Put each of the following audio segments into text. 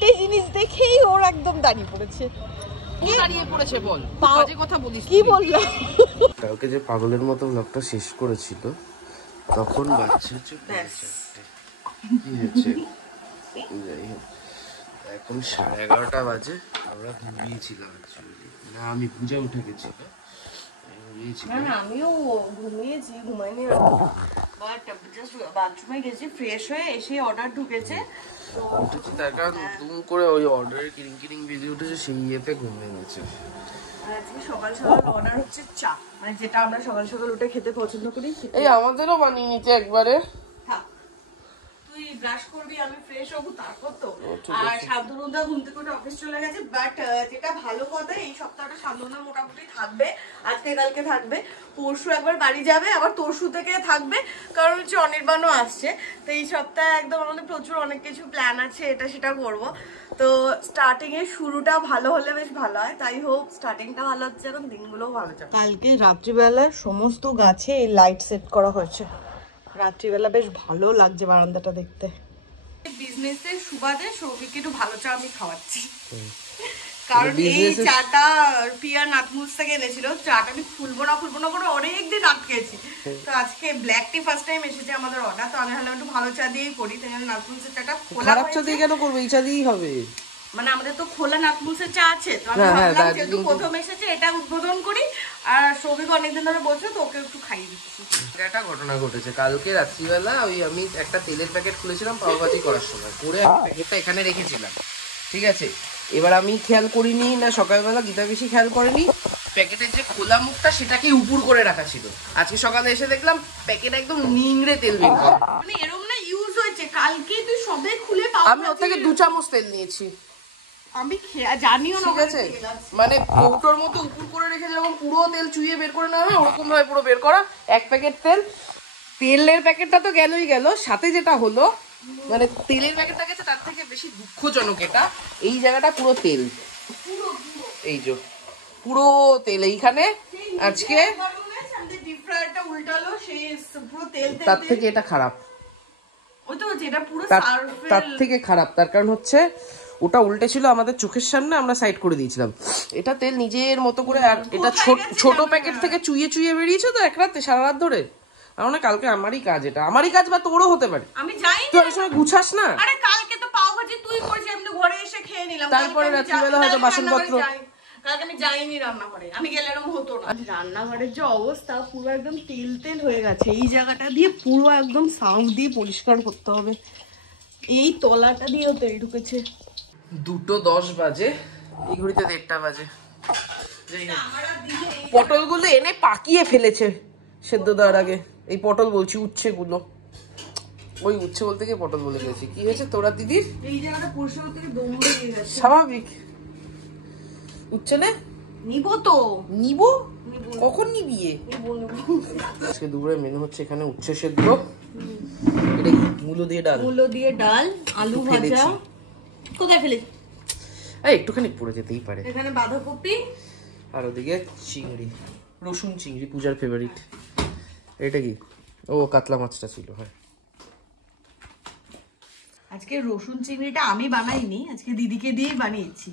তিনটে জিনিস দেখেই ওর একদম দাঁড়িয়ে পড়েছে। দাঁড়িয়ে পড়েছে বল, বাজে কথা বলিস। কি বললাম? কালকে যে পাগলের মতো ব্লগটা শেষ করেছিল তখন বাচ্চা কি হয়েছে, যাই হোক এখন 11:30 বাজে। আমরা ঘুমিয়েছিলাম না, আমি পূজা উঠে গেছিল, আমিও ঘুমিয়েছি, ঘুমাইনি, বাট জাস্ট বাথরুমে গেছি, ফ্রেশ হয়ে এসে অর্ডার ঢুকেছে উঠেছি, তার কারণ দুম করে ওই অর্ডারের কিরিং কিরিং বেজে উঠেছে, সেই ইয়েতে ঘুমিয়ে গেছে। আজকে সকাল সকাল অর্ডার হচ্ছে চা, মানে যেটা আমরা সকাল সকাল উঠে খেতে পছন্দ করি। এই আমাদেরও বানিয়ে নিতে একবারে। তুই ব্রাশ করবি, আমি ফ্রেশ হবো, তারপর তো। আর শান্তনুদা ঘুম থেকে উঠে অফিস চলে গেছে, বাট যেটা ভালো কথা এই সপ্তাহটা শান্তনুদা মোটামুটি থাকবে, আজকে কালকে থাকবে, পরশু একবার বাড়ি যাবে, আবার তরশু থেকে থাকবে, কারণ হচ্ছে অনির্বাণও আসছে। তো এই সপ্তাহে একদম আমাদের প্রচুর অনেক কিছু প্ল্যান আছে, এটা সেটা করবো। তো স্টার্টিং এর শুরুটা ভালো হলে বেশ ভালো হয়, তাই হোক স্টার্টিংটা ভালো হচ্ছে, এখন দিনগুলোও ভালো যাবে। কালকে রাত্রিবেলায় সমস্ত গাছে এই লাইট সেট করা হয়েছে, রাত্রিবেলা বেশ ভালো লাগছে বারান্দাটা দেখতে। বিজনেসের সুবাদে সৌভিককে একটু ভালো চা আমি খাওয়াচ্ছি, কারণ এই চাটা পিয়া নাতমুস থেকে এনেছিল। চাটা আমি খুলবো না করে অনেকদিন আটকেছি, তো আজকে ব্ল্যাক টি ফার্স্ট টাইম এসেছে আমাদের অর্ডার, তো আমি ভাবলাম একটু ভালো চা দিয়েই করি, তাই নাতমুসের চাটা খোলা। খারাপ চা দিয়ে কেন করবো, এই চা দিয়েই হবে। মানে আমাদের তো খোলা নাতমুসের চা আছে, তো আমি ভাবলাম যেহেতু প্রথম এসেছে এটা উদ্বোধন করি, আর সৌভিক অনেকদিন ধরে বলছে, তো ওকে একটু খাইয়ে দিচ্ছি। একটা ঘটনা ঘটেছে কালকে রাত্রিবেলা, ওই আমি একটা তেলের প্যাকেট খুলেছিলাম পাওভাজি করার সময়, করে আমি প্যাকেটটা এখানে রেখেছিলাম, ঠিক আছে। এবার আমি খেয়াল করিনি, না সকালবেলা গীতা বেশি খেয়াল করেনি, প্যাকেটের যে খোলা মুখটা সেটাকে উপর করে রাখা ছিল। আজকে সকালে এসে দেখলাম প্যাকেট একদম নিংড়ে তেল বের করে, মানে এরকম না ইউজ হয়েছে। কালকে তুই সবে খুলে আমি ওর থেকে 2 চামচ তেল নিয়েছি, আমি জানিও না, ঠিক আছে। মানে কৌটোর মতো উপর করে রেখে যেরকম পুরো তেল চুইয়ে বের করে নেওয়া হয়, ওরকম ভাবে পুরো বের করা। এক প্যাকেট তেলের প্যাকেটটা তো গেলই গেল, সাথে যেটা হলো মানে তেলের প্যাকেটটা গেছে, তার থেকে বেশি দুঃখজনক এটা, এই জায়গাটা পুরো তেল, এই যে পুরো তেল এইখানে। আজকে তার থেকে এটা খারাপ, তার থেকে খারাপ। তার কারণ হচ্ছে ওটা উল্টে ছিল আমাদের চোখের সামনে, আমরা সাইড করে দিয়েছিলাম। এটা তেল নিজের মতো করে, আর এটা ছোট প্যাকেট থেকে চুইয়ে চুইয়ে বেরিয়েছে তো এক রাতে, সারা রাত ধরে। আমার না কালকে আমারই কাজ, এটা আমারই কাজ, বা তোরও হতে পারে, আমি জানি তুই অনেক সময় গুছাস না। আরে কালকে তো পাও ভাজি তুই করেছিস, আমি তো ঘরে এসে খেয়ে নিলাম, তারপরে রাত্রিবেলা হয়তো বাসনপত্র। কালকে আমি যাইনি রান্নাঘরে, আমি গেলে এরকম হতো না। রান্নাঘরের যে অবস্থা, পুরো একদম তেল তেল হয়ে গেছে। এই জায়গাটা দিয়ে পুরো একদম সার্ফ দিয়ে পরিষ্কার করতে হবে, এই তলাটা দিয়েও তেল ঢুকেছে। 2:10 বাজে, এই ঘড়িতে 1:30 বাজে। পটলগুলো এনে পাকিয়ে ফেলেছে সেদ্ধ দেওয়ার আগে। এই পটল বলছি, উচ্ছে গুলো, ওই উচ্ছে বলতে গিয়ে পটল বলে গেছি। কি হয়েছে তোরা দিদির? এই জায়গাটা পরিষ্কার করতে গিয়ে দম বেরিয়ে গেছে। স্বাভাবিক। উচ্ছে নে নিব তো, নিব, কখন নিবি? আজকে দুপুরে মেনু হচ্ছে এখানে উচ্ছে সেদ্ধ, এটা মূলো দিয়ে ডাল, আলু ভাজা। কোথায় ফেলে? একটুখানি পড়ে যেতেই পারে। এখানে বাঁধাকপি, আর ওদিকে চিংড়ি, রসুন চিংড়ি, পূজার ফেভারিট। এটা কি? ও কাতলা মাছটা ছিল। হ্যাঁ, আজকে রসুন চিংড়িটা আমি বানাইনি, আজকে দিদিকে দিয়েই বানিয়েছি।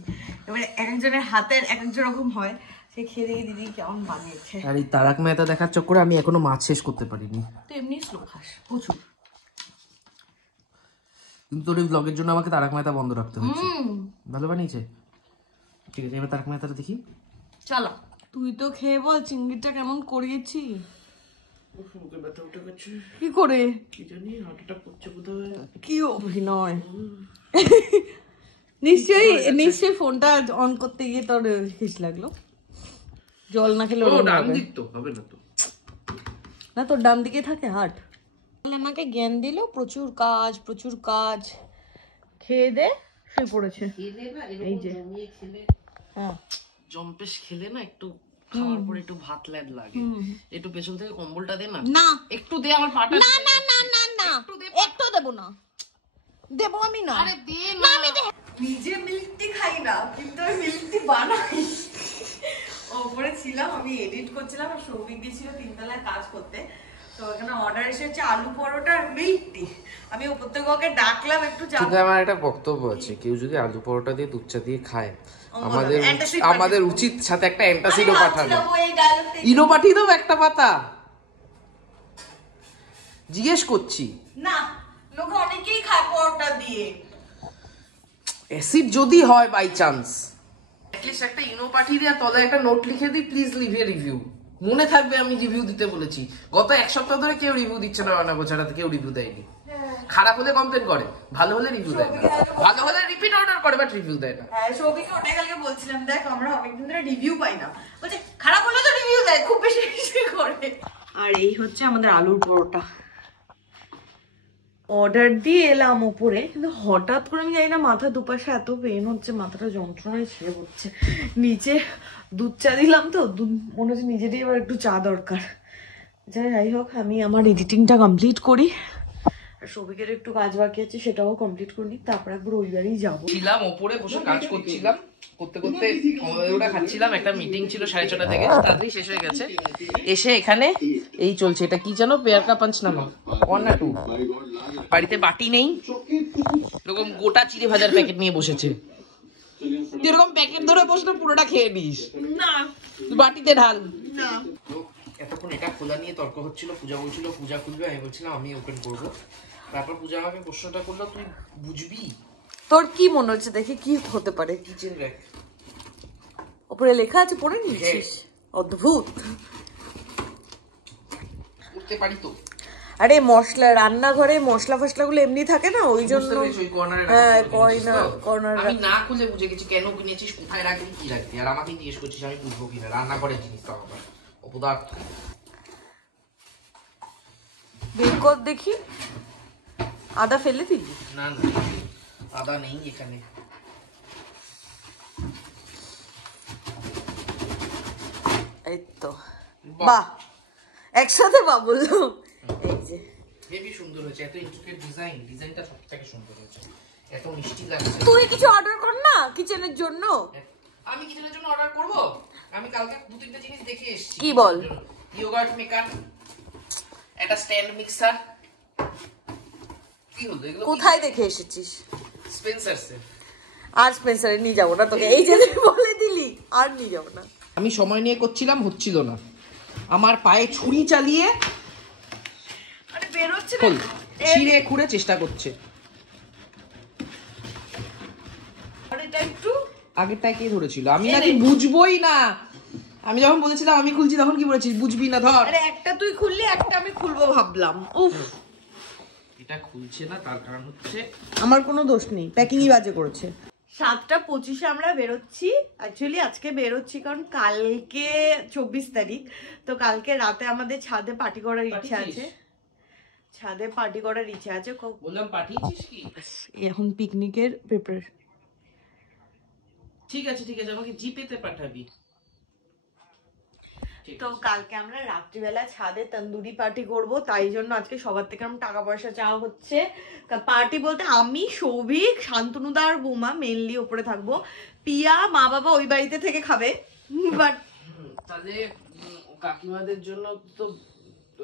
এবার এক একজনের হাতের এক এক রকম হয়, সে খেয়ে দেখে দিদি কেমন বানিয়েছে। আর এই তারক মেহতা দেখার চক্করে আমি এখনো মাছ শেষ করতে পারিনি। তো এমনি স্লো খাস প্রচুর, কিন্তু তোর এই ব্লগের জন্য আমাকে তারক মেহতা বন্ধ রাখতে হচ্ছে। ভালো বানিয়েছে, ঠিক আছে। এবার তারক মেহতাটা দেখি, চলো। তুই তো খেয়ে বল চিংড়িটা কেমন করিয়েছি। কি করে কি জানি, হার্ট অ্যাটাক করছে বোধহয়। কি অভিনয়! নিশ্চয়ই ফোনটা অন করতে গিয়ে তোর হিস লাগলো। জল না খেলে ডান দিক তো হবে না, তো না, তোর ডান দিকে থাকে হার্ট। আমাকে জ্ঞান দিল, প্রচুর কাজ। খেয়ে দে শুয়ে পড়েছে। এই যে হ্যাঁ, জম্পেশ খেলে না একটু খাওয়ার পরে একটু ভাত ল্যাদ লাগে, একটু পেছন থেকে কম্বলটা দে না। না একটু দে আমার পাটা। না না না না না, একটু দেব না, দেব আমি না। আরে দে না, আমি নিজে মিল্ক টি খাই না, কিন্তু আমি মিল্ক টি বানাই। ওপরে ছিলাম, আমি এডিট করছিলাম, আর সৌভিক গেছিল 3 তলায় কাজ করতে। তো এখানে অর্ডার এসেছে আলু পরোটা আর মিল্ক টি। আমি উপর থেকে ওকে ডাকলাম একটু চা। কিন্তু আমার একটা বক্তব্য আছে, কেউ যদি আলু পরোটা দিয়ে দুধ চা দিয়ে খায় আমাদের অ্যান্টাসিড আমাদের উচিত সাথে একটা অ্যান্টাসিডও আমি পাঠানো। ভাবছিলাম ওই ডায়লগটা ইনো পাঠিয়ে দেবো একটা পাতা, জিজ্ঞেস করছি। না, লোকে অনেকেই খায় পরোটা দিয়ে। অ্যাসিড যদি হয় বাই চান্স, অ্যাটলিস্ট একটা ইনো পাঠিয়ে দিয়ে তলায় একটা নোট লিখে দিই, প্লিজ লিভ এ রিভিউ। মনে থাকবে আমি রিভিউ দিতে বলেছি। গত এক সপ্তাহ ধরে কেউ রিভিউ দিচ্ছে না, রান্না গোছাটাতে কেউ রিভিউ দেয়নি। খারাপ হলে কমপ্লেন করে, ভালো হলে রিভিউ দেয় না, ভালো হলে রিপিট অর্ডার করে বাট রিভিউ দেয় না। হ্যাঁ, সৌভিকে ওটাই কালকে বলছিলাম, দেখ আমরা অনেকদিন ধরে রিভিউ পাই না, বলছে খারাপ হলে তো রিভিউ দেয়, খুব বেশি বেশি করে। আর এই হচ্ছে আমাদের আলুর পরোটা। অর্ডার দিয়ে এলাম উপরে, কিন্তু হঠাৎ করে আমি জানি না মাথা দুপাশে এত পেন হচ্ছে, মাথাটা যন্ত্রণায় ছেড়ে পড়ছে। নিচে দুধ চা দিলাম তো, মনে হচ্ছে নিজেরই এবার একটু চা দরকার। যাই হোক, আমি আমার এডিটিংটা কমপ্লিট করি, আর সৌভিকের একটু কাজ বাকি আছে সেটাও কমপ্লিট করে নিই, তারপর একবার ওই বাড়িই যাবো। ছিলাম ওপরে বসে কাজ করছিলাম, করতে করতে ওটা খাচ্ছিলাম। একটা মিটিং ছিল 6:30 থেকে, তাড়াতাড়ি শেষ হয়ে গেছে। এসে এখানে এই চলছে, এটা কি জানো, পেয়ার কা পাঞ্চনামা 1 না 2। বাড়িতে বাটি নেই, এরকম গোটা চিড়ে ভাজার প্যাকেট নিয়ে বসেছে। তুই এরকম প্যাকেট ধরে বসলে পুরোটা খেয়ে নিস না, বাটিতে ঢাল না। এতক্ষণ এটা খোলা নিয়ে তর্ক হচ্ছিল, পূজা বলছিল পূজা খুলবে, আমি বলছিলাম আমি ওপেন করবো। তারপর পূজা আমাকে প্রশ্নটা করলো, তুই বুঝবি? তোর কি মনে হচ্ছে দেখে কি হতে পারে? কিচেন র্যাক, উপরে লেখা আছে, পড়ে নিয়েছিস? অদ্ভুত। করতে পারি তো। আরে মশলা, রান্নাঘরে মশলা ফসলাগুলো এমনি থাকে না, ওই জন্য। হ্যাঁ, কর্নার। আমি না খুলে বুঝে গেছি কেন কিনেছিস, কোথায় রাখবি, কি রাখবি, আর আমাকে জিজ্ঞেস করছিস আমি বুঝবো কিনা। রান্নাঘরের জিনিস তো আবার অপদার্থ। বের কর দেখি, আদা ফেলে দিবি? না না, আদা নেই এখানে। এই তো, বাহ, একসাথে বাহ বললো। এই যে বেবি সুন্দর হয়েছে, এত ইন্ট্রিকেট ডিজাইনটা সবথেকে সুন্দর হয়েছে, এত মিষ্টি লাগছে। তুই কিছু অর্ডার কর না কিচেনের জন্য। আমি কিচেনের জন্য অর্ডার করব? আমি কালকে 2-3টা জিনিস দেখে এসেছি। কি বল? ইয়োগার্ট মেকার, একটা স্ট্যান্ড মিক্সার। কি হলো এগুলো? কোথায় দেখে এসেছিস? স্পেন্সারসে। আর স্পেন্সারে নিয়ে যাবো না তোকে, এই যে তুই বলে দিলি, আর নিয়ে যাবো না। আমি সময় নিয়ে করছিলাম, হচ্ছিল না। আমার পায়ে ছুরি চালিয়ে আরে বের হচ্ছে না, ছিঁড়ে খুঁড়ে চেষ্টা করছে। আর এটা একটু আগেরটায় কে ধরেছিল? আমি নাকি বুঝবোই না। আমি যখন বলেছিলাম আমি খুলছি তখন কি বলেছিস, বুঝবি না ধর। আরে একটা তুই খুললি, একটা আমি খুলবো ভাবলাম। উফ, এটা খুলছে না, তার কারণ হচ্ছে আমার কোনো দোষ নেই, প্যাকিংই বাজে করেছে। 7:25 আমরা বেরোচ্ছি। অ্যাকচুয়ালি আজকে বেরোচ্ছি কারণ কালকে 24 তারিখ, তো কালকে রাতে আমাদের ছাদে পার্টি করার ইচ্ছা আছে। ছাদে পার্টি করার ইচ্ছা আছে। বললাম পাঠিয়েছিস কি? এখন পিকনিকের প্রিপারেশন। ঠিক আছে ঠিক আছে, আমাকে জিপেতে পাঠাবি। তো কালকে আমরা রাত্রিবেলা ছাদে তন্দুরি পার্টি করব, তাই জন্য আজকে সবার থেকে আমার টাকা পয়সা চাওয়া হচ্ছে। পার্টি বলতে আমি, সৌভিক, শান্তনুদা আর বোমা মেনলি উপরে থাকবো। পিয়া মা বাবা ওই বাড়িতে থেকে খাবে, বাট তাহলে কাকিমাদের জন্য তো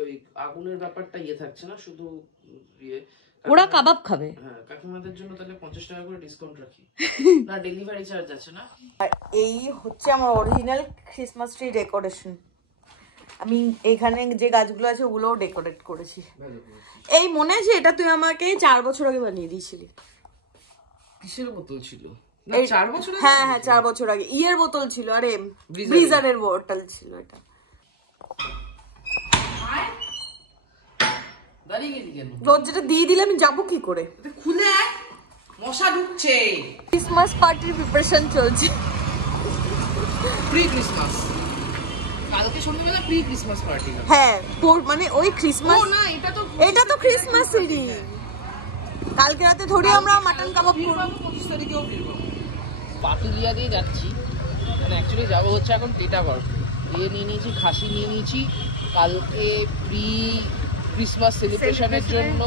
ওই আগুনের ব্যাপারটা ইয়ে থাকছে না, শুধু ইয়ে ওরা কাবাব খাবে। হ্যাঁ, কাকিমাদের জন্য তাহলে 50 টাকা করে ডিসকাউন্ট রাখি। না, ডেলিভারি চার্জ আছে না? আর এই হচ্ছে আমার অরিজিনাল ক্রিসমাস ট্রি ডেকোরেশন। আমি এখানে যে গাছগুলো আছে ওগুলোও ডেকোরেট করেছি। এই মনে আছে, এটা তুই আমাকে 4 বছর আগে বানিয়ে দিয়েছিলি। কিসের বোতল ছিল? না 4 বছর আগে? হ্যাঁ হ্যাঁ, 4 বছর আগে। ইয়ের বোতল ছিল, আরে ব্রিজারের বোতল ছিল এটা। দাঁড়িয়ে গেলি কেন? তোর যেটা দিয়ে দিলে আমি যাবো কি করে? খুলে আয়, মশা ঢুকছে। ক্রিসমাস পার্টির প্রিপারেশন চলছে। প্রি ক্রিসমাস, কালকে সন্ধ্যাবেলা প্রি ক্রিসমাস পার্টি। হ্যাঁ, মানে ওই ক্রিসমাস। ও না, এটা তো ক্রিসমাসেরই। কালকে রাতে ধরে আমরা মাটন কাবাব করব। 25 তারিখেও ফিরবো। পাটুলিয়া দিয়ে যাচ্ছি, মানে অ্যাকচুয়ালি যাবো হচ্ছে এখন টেটাগড়। দিয়ে নিয়ে নিয়েছি খাসি, নিয়ে নিয়েছি কালকে প্রি ক্রিসমাস সেলিব্রেশনের জন্য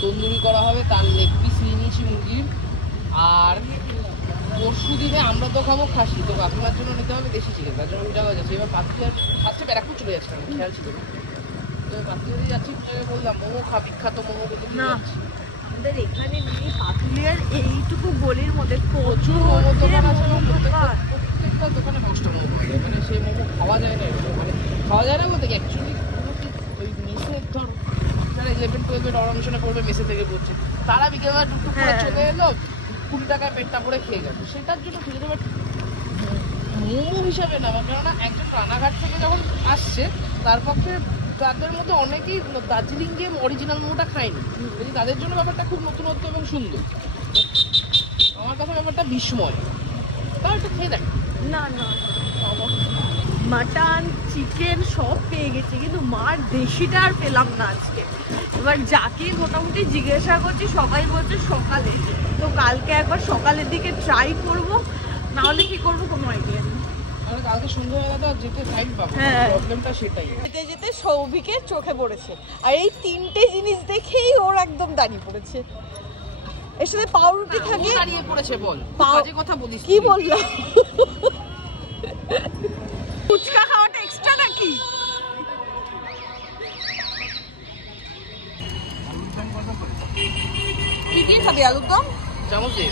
তন্দুরি করা হবে, তার লেগ পিস নিয়ে নিয়েছি মুরগির। আর পরশু দিনে আমরা তো খাবো খাসি, তো কাকিমার জন্য নিতে হবে দেশি চিকেন, তার জন্য টাকা যাচ্ছে। এবার ফার্স্টে ব্যারাকপুর চলে যাচ্ছে, খেয়াল ছিল না। কাছে যাচ্ছি বললাম মোমো খা, বিখ্যাত মোমো না আমাদের এখানে নেই, পাতুলিয়ার এইটুকু গলির মধ্যে প্রচুর মোমো দোকান আছে এবং প্রত্যেকটা দোকানে দশটা মোমো পাওয়া যায়। মানে সেই মোমো খাওয়া যায় না, মানে খাওয়া যায় না বলতে কি অ্যাকচুয়ালি ওই মেসে ধর যারা 11-12 অরাংশনে পড়বে মেসে থেকে পড়ছে, তারা বিকেলবেলা টুকটুক করে চলে এলো 20 টাকায় পেটটা ভরে খেয়ে গেল, সেটার জন্য ঠিক আছে। বাট মোমো হিসাবে না, কেননা একজন রানাঘাট থেকে যখন আসছে তার পক্ষে তাদের মধ্যে অনেকেই দার্জিলিং গিয়ে অরিজিনাল মোমোটা খায়নি, তাদের জন্য ব্যাপারটা খুব নতুনত্ব এবং সুন্দর। আমার কাছে ব্যাপারটা বিস্ময়, তাও একটু খেয়ে দেখ। না না মাটন চিকেন সব পেয়ে গেছি, কিন্তু মার দেশিটা আর পেলাম না আজকে। এবার যাকে মোটামুটি জিজ্ঞাসা করছি সবাই বলছে সকালে, তো কালকে একবার সকালের দিকে ট্রাই করব, নাহলে কি করবো কোনো আইডিয়া নেই। কালকে সন্ধ্যাবেলা তো যেতে টাইম পাবো, প্রবলেমটা সেটাই। যেতে যেতে সৌভিকের চোখে পড়েছে, আর এই তিনটে জিনিস দেখেই ওর একদম দাঁড়িয়ে পড়েছে। এর সাথে পাউরুটি থাকে, দাঁড়িয়ে পড়েছে বল, বাজে কথা বলিস। কি বললো? ফুচকা খাওয়াটা এক্সট্রা নাকি? কি কি খাবি? আলুর দম চামচে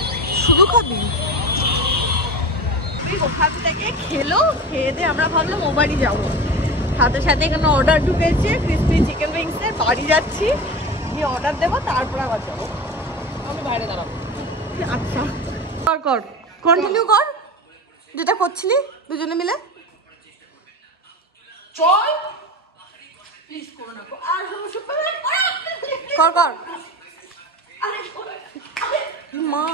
শুধু খাবি? ওখান থেকে খেলো, খেয়ে দিয়ে আমরা ভাবলাম ও বাড়ি যাবো, সাথে সাথে এখানে অর্ডার ঢুকেছে ক্রিসপি চিকেন উইংসের। বাড়ি যাচ্ছি, গিয়ে অর্ডার দেবো, তারপর আবার যাবো। আমি বাইরে দাঁড়াবো। আচ্ছা কর কর, কন্টিনিউ কর যেটা করছিলি দুজনে মিলে। চল কর কর। মা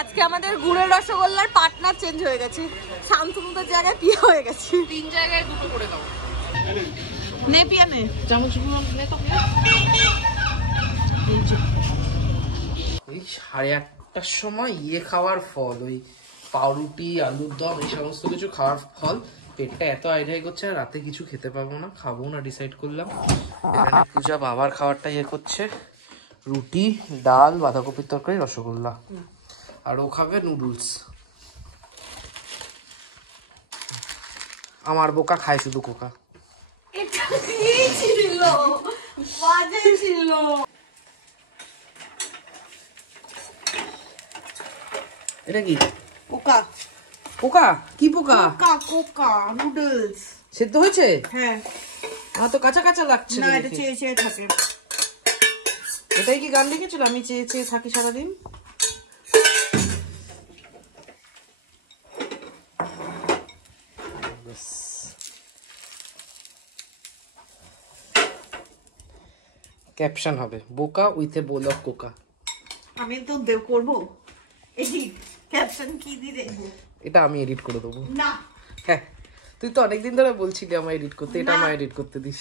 আজকে আমাদের গুড়ের রসগোল্লার পার্টনার চেঞ্জ হয়ে গেছে, শান্তনুদের জায়গায় পিয়া হয়ে গেছে। 3 জায়গায় 2টো করে দাও। নে পিয়া নে, চামচগুলো নে তো। ওই 8:30টার সময় খাওয়ার ফল, ওই পাউরুটি আলুর দম এই সমস্ত কিছু খাওয়ার ফল পেটটা এত আইডিয়াই করছে, আর রাতে কিছু খেতে পাবো না, খাবো না ডিসাইড করলাম। এখানে পূজা বাবার খাবারটা করছে, রুটি ডাল বাঁধাকপির তরকারি রসগোল্লা, আর ও খাবে নুডলস। আমার বোকা খায় শুধু কোকা। এটা কি ছিল? বাজে ছিল। এটা কি পোকা? পোকা? কি পোকা? কোকা কোকা নুডলস সেদ্ধ হয়েছে? হ্যাঁ। আমার তো কাঁচা কাঁচা লাগছে। না এটা চেয়ে চেয়ে থাকে। এটাই কি গান লিখেছিল আমি চেয়ে চেয়ে থাকি সারাদিন? ক্যাপশন হবে বোকা with a bowl of coca. আমি তো করবো এডিট, ক্যাপশন কি দিয়ে দেখবো? এটা আমি এডিট করে দেবো। না হ্যাঁ, তুই তো অনেকদিন ধরে বলছিলি আমায় এডিট করতে, এটা আমায় এডিট করতে দিস।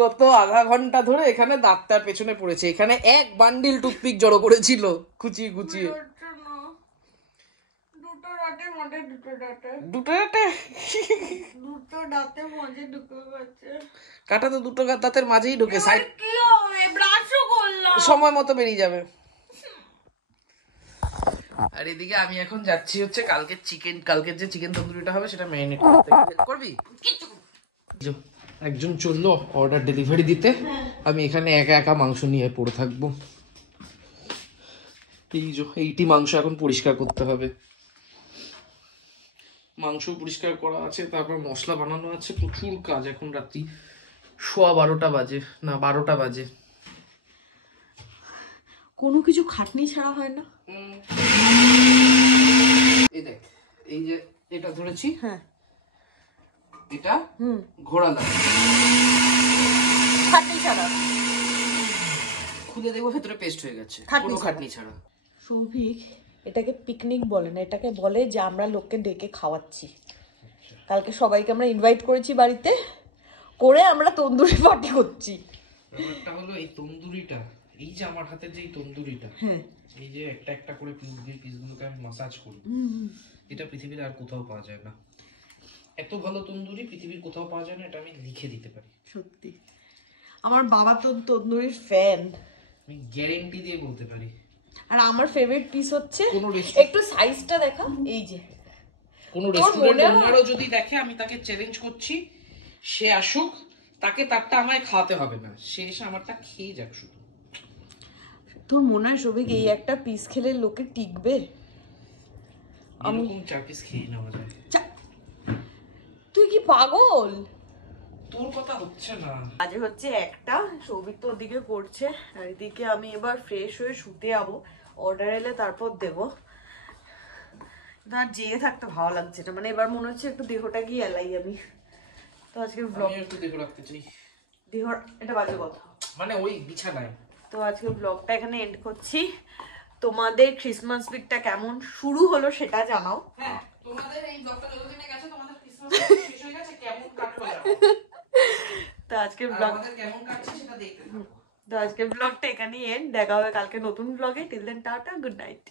গত আধা ঘন্টা ধরে এখানে ডাক্তার পেছনে পড়েছে, এখানে এক বান্ডিল টুথপিক জড়ো করেছিল কুচিয়ে কুচিয়ে। দুটো দাঁতে মধ্যে দুটো দাঁতে মধ্যে ঢুকে গেছে। কাটা তো দুটো দাঁতের মাঝেই ঢোকে, সাইড কি হবে? ব্রাশও করলাম, সময় মতো বেরিয়ে যাবে। আর এদিকে আমি এখন যাচ্ছি হচ্ছে কালকের যে চিকেন তন্দুরিটা হবে সেটা ম্যারিনেট করতে। হেল্প করবি? একজন চললো অর্ডার ডেলিভারি দিতে, আমি এখানে একা একা মাংস নিয়ে পড়ে থাকবো। এইটি মাংস এখন পরিষ্কার করতে হবে, মাংস পরিষ্কার করা আছে, তারপর মশলা বানানো আছে, প্রচুর কাজ। এখন রাত্রি 12:15 বাজে, না 12টা বাজে। কোনো কিছু খাটনি ছাড়া হয় না। এই দেখ, এই যে এটা ধরেছি, হ্যাঁ এটা ঘোড়া লাগা, খাটনি ছাড়া। খুলে দেখবো ভেতরে পেস্ট হয়ে গেছে, কোনো খাটনি ছাড়া। সৌভিক, এটাকে পিকনিক বলে না, এটাকে বলে যে আমরা লোককে ডেকে খাওয়াচ্ছি। কালকে সবাইকে আমরা ইনভাইট করেছি বাড়িতে, করে আমরা তন্দুরি পার্টি করছি। ব্যাপারটা হলো এই তন্দুরিটা, এই যে আমার হাতের যে তন্দুরিটা, এই যে একটা একটা করে পিসগুলোকে আমি মাসাজ করি, এটা পৃথিবীর আর কোথাও পাওয়া যায় না। এত ভালো তন্দুরি পৃথিবীর কোথাও পাওয়া যায় না, এটা আমি লিখে দিতে পারি। সত্যি আমার বাবা তো তন্দুরির ফ্যান, আমি গ্যারেন্টি দিয়ে বলতে পারি। আর আমার ফেভারিট পিস হচ্ছে, একটু সাইজটা দেখা, এই যে কোনো রেস্টুরেন্ট ওনারও যদি দেখে, আমি তাকে চ্যালেঞ্জ করছি, সে আসুক, তাকে তারটা আমায় খাওয়াতে হবে না, সে এসে আমারটা খেয়ে যাক শুধু। তোর মনে হয় সবিক এই একটা পিস খেলে লোকে টিকবে? এরকম 4 পিস খেয়ে নেওয়া যায়। তুই কি পাগল? তোর কথা হচ্ছে না। আজ হচ্ছে একটা, সৌভিক তো ওদিকে করছে, আর এদিকে আমি এবার ফ্রেশ হয়ে শুতে যাবো, অর্ডার এলে তারপর দেবো। আর যেয়ে থাকতে ভালো লাগছে না, মানে এবার মনে হচ্ছে একটু দেহটা গিয়ে এলাই আমি। তো আজকের ব্লগ একটু দেখে রাখতে চাই দেহ, এটা বাজে কথা, মানে ওই বিছানায়। তো আজকে ব্লগটা এখানে এন্ড করছি। তোমাদের ক্রিসমাস উইকটা কেমন শুরু হলো সেটা জানাও। হ্যাঁ, তোমাদের এই ব্লগটা যতদিনে গেছে, তোমাদের ক্রিসমাস শেষ হয়ে গেছে, কেমন কাটলো তো আজকের ব্লগ কেমন কাটছে সেটা দেখতে থাকো। তো আজকের ব্লগটা এখানেই এন্ড, দেখা হবে কালকে নতুন ব্লগে। Till then tata, good night.